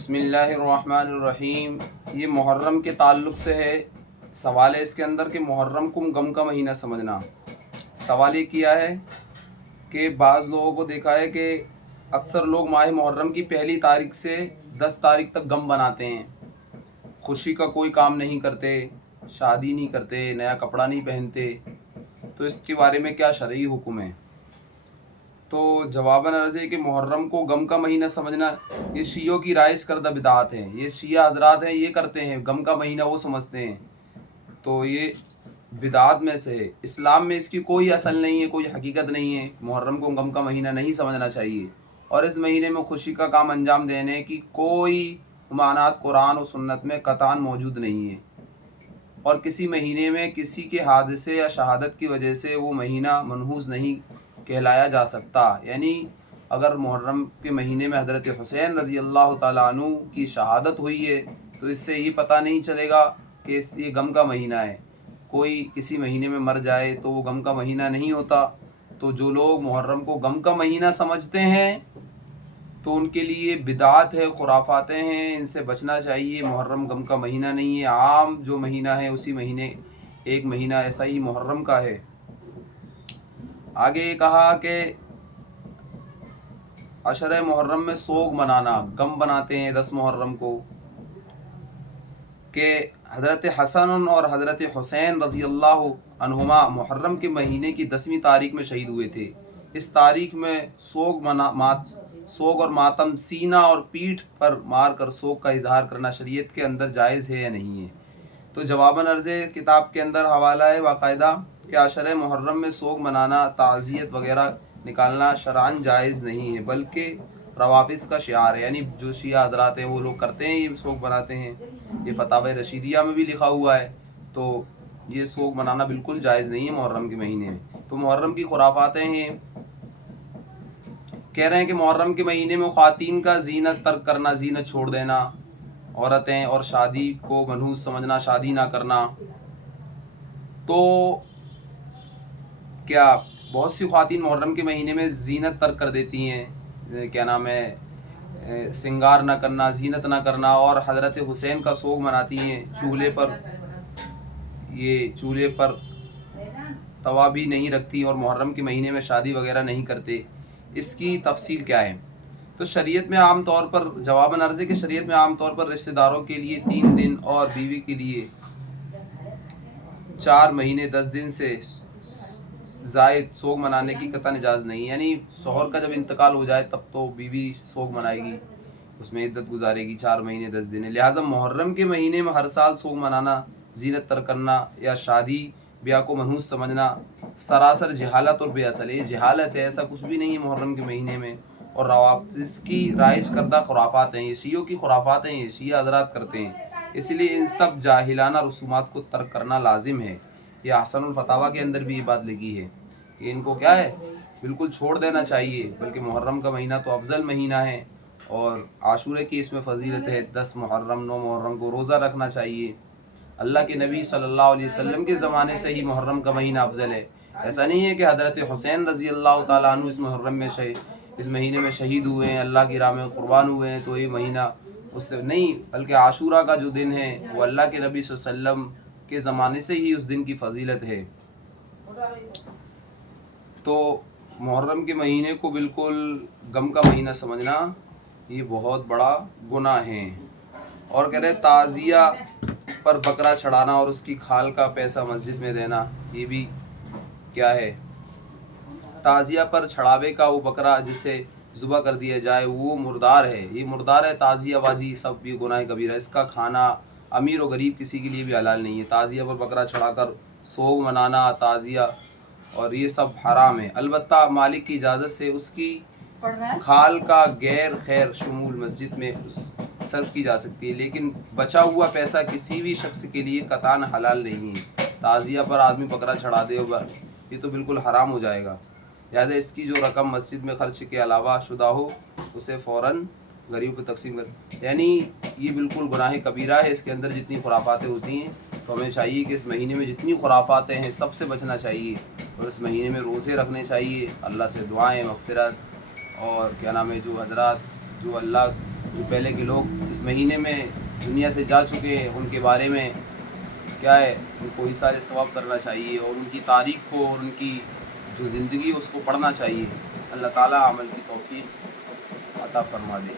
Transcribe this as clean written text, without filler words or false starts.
بسم اللہ الرحمن الرحیم۔ یہ محرم کے تعلق سے ہے۔ سوال ہے اس کے اندر کہ محرم کو غم کا مہینہ سمجھنا۔ سوال یہ کیا ہے کہ بعض لوگوں کو دیکھا ہے کہ اکثر لوگ ماہ محرم کی پہلی تاریخ سے 10 تاریخ تک غم بناتے ہیں، خوشی کا کوئی کام نہیں کرتے، شادی نہیں کرتے، نیا کپڑا نہیں پہنتے۔ تو اس کے بارے میں کیا شرعی حکم ہے؟ تو جواباً عرض ہے کہ محرم کو غم کا مہینہ سمجھنا یہ شیعوں کی رائج کردہ بدعات ہے۔ یہ شیعہ حضرات ہیں، یہ کرتے ہیں، غم کا مہینہ وہ سمجھتے ہیں، تو یہ بدعات میں سے ہے۔ اسلام میں اس کی کوئی اصل نہیں ہے، کوئی حقیقت نہیں ہے۔ محرم کو غم کا مہینہ نہیں سمجھنا چاہیے، اور اس مہینے میں خوشی کا کام انجام دینے کی کوئی ممانعت قرآن و سنت میں قطعاً موجود نہیں ہے، اور کسی مہینے میں کسی کے حادثے یا شہادت کی وجہ سے وہ مہینہ منحوس نہیں کہلایا جا سکتا۔ یعنی اگر محرم کے مہینے میں حضرت حسین رضی اللہ تعالیٰ عنہ کی شہادت ہوئی ہے تو اس سے یہ پتہ نہیں چلے گا کہ یہ غم کا مہینہ ہے۔ کوئی کسی مہینے میں مر جائے تو وہ غم کا مہینہ نہیں ہوتا۔ تو جو لوگ محرم کو غم کا مہینہ سمجھتے ہیں تو ان کے لیے بدعات ہے، خرافاتیں ہیں، ان سے بچنا چاہیے۔ محرم غم کا مہینہ نہیں ہے، عام جو مہینہ ہے اسی مہینے ایک مہینہ ایسا ہی محرم کا ہے۔ آگے یہ کہا کہ عشرہ محرم میں سوگ منانا، غم بناتے ہیں 10 محرم کو، کہ حضرت حسن اور حضرت حسین رضی اللہ عنہما محرم کے مہینے کی 10ویں تاریخ میں شہید ہوئے تھے۔ اس تاریخ میں سوگ اور ماتم سینہ اور پیٹھ پر مار کر سوگ کا اظہار کرنا شریعت کے اندر جائز ہے یا نہیں ہے؟ تو جواباً عرض کتاب کے اندر حوالہ ہے باقاعدہ کہ عشرہ محرم میں سوگ منانا، تعزیت وغیرہ نکالنا شرعاً جائز نہیں ہے، بلکہ روافظ کا شعار ہے۔ یعنی جو شیعہ حضرات ہیں وہ لوگ کرتے ہیں، یہ سوگ مناتے ہیں، یہ فتاوی رشیدیہ میں بھی لکھا ہوا ہے۔ تو یہ سوگ منانا بالکل جائز نہیں ہے محرم کے مہینے میں۔ تو محرم کی خرافاتیں ہیں، کہہ رہے ہیں کہ محرم کے مہینے میں خواتین کا زینت ترک کرنا، زینت چھوڑ دینا، عورتیں اور شادی کو منحوس سمجھنا، شادی نہ کرنا۔ تو کیا بہت سی خواتین محرم کے مہینے میں زینت ترک کر دیتی ہیں، کیا نام ہے، سنگار نہ کرنا، زینت نہ کرنا، اور حضرت حسین کا سوگ مناتی ہیں، چولہے پر توا بھی نہیں رکھتی، اور محرم کے مہینے میں شادی وغیرہ نہیں کرتے۔ اس کی تفصیل کیا ہے؟ تو شریعت میں عام طور پر جواباً عرض ہے کہ شریعت میں عام طور پر رشتہ داروں کے لیے 3 دن اور بیوی کے لیے 4 مہینے 10 دن سے زائد سوگ منانے کی قطعاً اجازت نہیں ہے۔ یعنی شوہر کا جب انتقال ہو جائے تب تو بیوی سوگ منائے گی، اس میں عدت گزارے گی، 4 مہینے 10 دن ہے۔ لہٰذا محرم کے مہینے میں ہر سال سوگ منانا، زینت ترک کرنا یا شادی بیاہ کو منحوس سمجھنا سراسر جہالت اور بے اصل ہے۔ یہ جہالت ہے، ایسا کچھ بھی نہیں ہے محرم کے مہینے میں، اور روافظ کی رائج کردہ خرافات ہیں، یہ شیعوں کی خرافات ہیں، یہ شیعہ حضرات کرتے ہیں۔ اس لیے ان سب جاہلانہ رسومات کو ترک کرنا لازم ہے۔ یہ احسن الفتاویٰ کے اندر بھی یہ بات لکھی ہے کہ ان کو کیا ہے، بالکل چھوڑ دینا چاہیے، بلکہ محرم کا مہینہ تو افضل مہینہ ہے، اور عاشورے کی اس میں فضیلت ہے۔ 10 محرم 9 محرم کو روزہ رکھنا چاہیے۔ اللہ کے نبی صلی اللہ علیہ وسلم کے زمانے سے ہی محرم کا مہینہ افضل ہے۔ ایسا نہیں ہے کہ حضرت حسین رضی اللہ تعالیٰ عنہ اس مہینے میں شہید ہوئے ہیں، اللہ کی راہ میں قربان ہوئے ہیں، تو یہ مہینہ اس سے نہیں، بلکہ عاشورہ کا جو دن ہے وہ اللہ کے نبی صلی اللہ علیہ وسلم کے زمانے سے ہی اس دن کی فضیلت ہے۔ تو محرم کے مہینے کو بالکل غم کا مہینہ سمجھنا یہ بہت بڑا گناہ ہے۔ اور کہہ رہے تعزیہ پر بکرا چڑھانا اور اس کی کھال کا پیسہ مسجد میں دینا، یہ بھی کیا ہے؟ تعزیہ پر چڑھاوے کا وہ بکرا جسے ذبح کر دیا جائے وہ مردار ہے، یہ مردار ہے، تعزیہ بازی سب بھی گناہ کبیرہ، اس کا کھانا امیر و غریب کسی کے لیے بھی حلال نہیں ہے۔ تعزیہ پر بکرا چڑھا کر سوگ منانا، تعزیہ اور یہ سب حرام ہے۔ البتہ مالک کی اجازت سے اس کی کھال کا غیر خیر شمول مسجد میں صرف کی جا سکتی ہے، لیکن بچا ہوا پیسہ کسی بھی شخص کے لیے قطعاً حلال نہیں ہے۔ تعزیہ پر آدمی بکرا چڑھا دے گا یہ تو بالکل حرام ہو جائے گا۔ لہٰذا اس کی جو رقم مسجد میں خرچ کے علاوہ شدہ ہو اسے فوراً غریب کو تقسیم کر، یعنی یہ بالکل گناہ کبیرہ ہے۔ اس کے اندر جتنی خرافاتیں ہوتی ہیں تو ہمیں چاہیے کہ اس مہینے میں جتنی خرافاتیں ہیں سب سے بچنا چاہیے، اور اس مہینے میں روزے رکھنے چاہیے، اللہ سے دعائیں، مغفرت، اور کیا نام ہے، جو حضرات جو اللہ جو پہلے کے لوگ اس مہینے میں دنیا سے جا چکے ہیں ان کے بارے میں کیا ہے ان کو ایثار ثواب کرنا چاہیے، اور ان کی تاریخ کو اور ان کی جو زندگی ہے اس کو پڑھنا چاہیے۔ اللہ تعالیٰ عمل کی توفیق عطا فرما دے۔